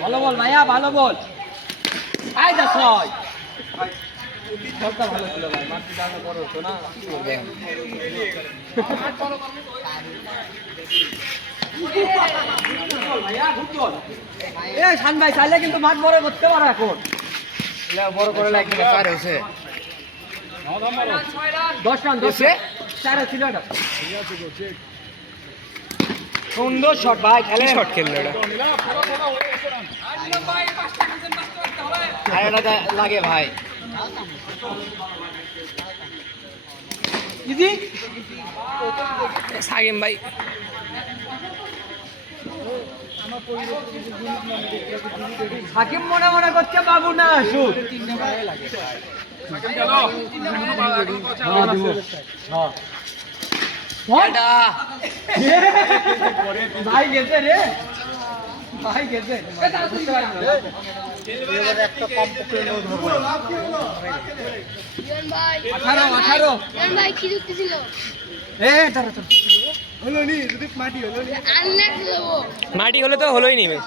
ভালো বল ভাইয়া, ভালো বল। আই দা ছয়। খেলটা ভালো ছিল ভাই, মাঠটা দাঁড়ানো বড় হতো না। এই শান ভাই চাইলে কিন্তু মাঠ বড় করতে পারো এখন। বড় করে লাগবে 4 হইছে 10 রান 10 4 ছিল এটা। সুন্দর শট ভাই, খেলে শট খেললো এটা। আর এটা লাগে ভাই ইজি সাকিম ভাই। সাকিব মনে মনে করছে বাবু না শুট। ভাই গেছে রে, ভাই গেছে। 18 ভাই কি যুক্তি ছিল? মাটি হলে তো হলোই নি ভাই।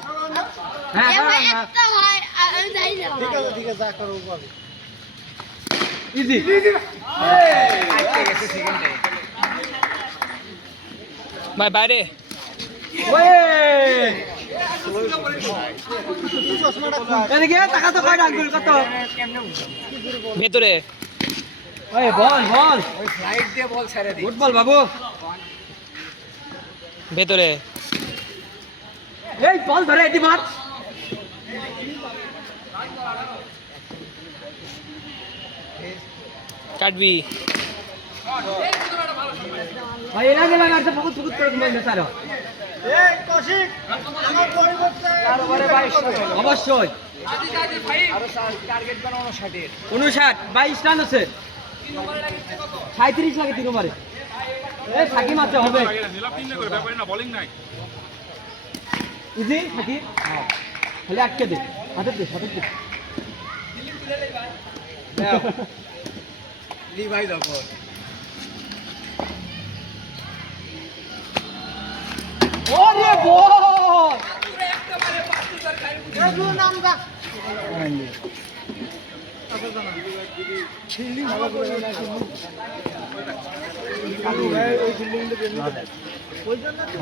ইজি ভাই বাইরে টাকা তো কয় ডাকবিল কত ভেতরে বল বল ফ্লাইট দিয়ে বল ছেড়ে দি। ফুটবল বাবু ভেতরে এই বল ধরে এটি মার। কাটবি ভাই এরা গেলা মারতে ফুকুত ফুকুত করে দিবেন স্যার। এই কৌশিক আমার পরিবর্তে অবশ্যই আরো টার্গেট বানানো 60 59 22 রান আছে 37 লাগে 3 ওভারে। এই সাকিব আছে হবে ইজি সাকিব খালি আটকে দে হাতে দে লি ভাই দেখো ওরে বল নাম দা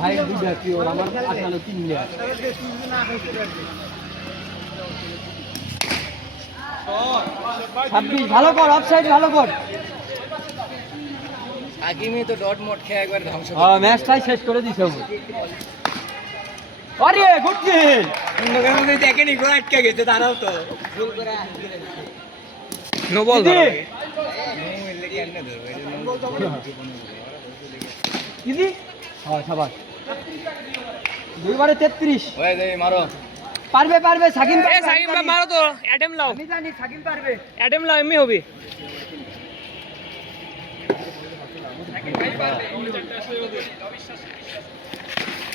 ভাই দুইটা কি ওর আমার 18 3 মিনিট। ছাব্বিশ ভালো কর, অফসাইড ভালো কর। সাকিমই তো ডট মোট খেয়ে একবার ধ্বংস ম্যাচটাই শেষ করে দিছে। আরে গুড কিল। অন্ধকারের মধ্যে দেখেনি গো আটকে গেছে, দাঁড়াও তো নো বল ধরো কেমনে ধরবে ইজি হ্যাঁ শাবাশ। দুইবারে 33 হয়ে যাবে মারো। পারবে পারবে সাকিব। এ সাকিব ভাই মারো তো, অ্যাটেম্প লাও, আমি জানি সাকিব পারবে। অ্যাটেম্প লাও, এমনি হবে।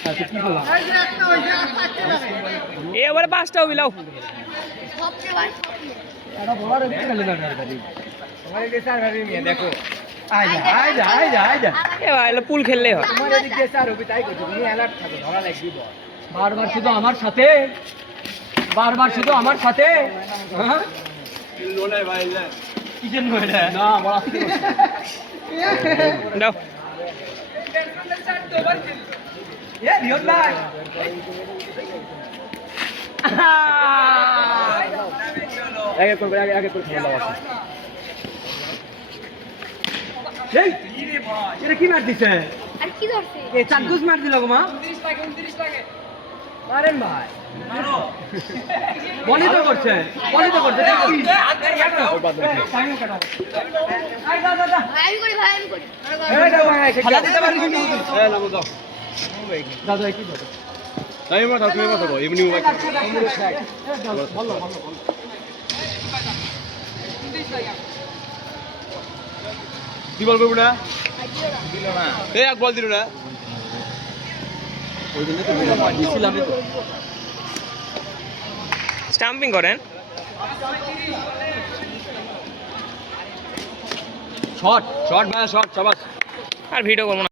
আচ্ছা কি বলা এবারে 5টা হবে লাও। এটা বলার একটু খেলে না গাড়ি তোমার এই স্যার ভাবি মিয়া দেখো আয় যা এ ভাই পুল খেললেই হয়। তোমার এদিক দিয়ে স্যার হবে তাই করছো, তুমি অ্যালার্ট থাকো, ধরা লাগবে বারবার শুধু আমার সাথে, বারবার শুধু আমার সাথে। হ্যাঁ লোলাই ভাই কিচেন করে না বলা দাও এ রিয়ন ভাই আগে করে খেলা আছে। এই এটা কি মার দিছে? আর কি ধরছে? এ চাকুস মার দিল গো মা। 29 লাগে মারেন ভাই বলি তো করছে ভাই আমি করি খেলা দিতে পারি কিন্তু দাদা কি দাদা আমি মাথা তুমি মাথা গো এমনি মোবাইল ভালো কি বল করব না এই এক বল দিল না ওই দিনে তো দিছিলাম তো স্টাম্পিং করেন। শট শট ভাই শট সবাস আর ভিডিও করবো না।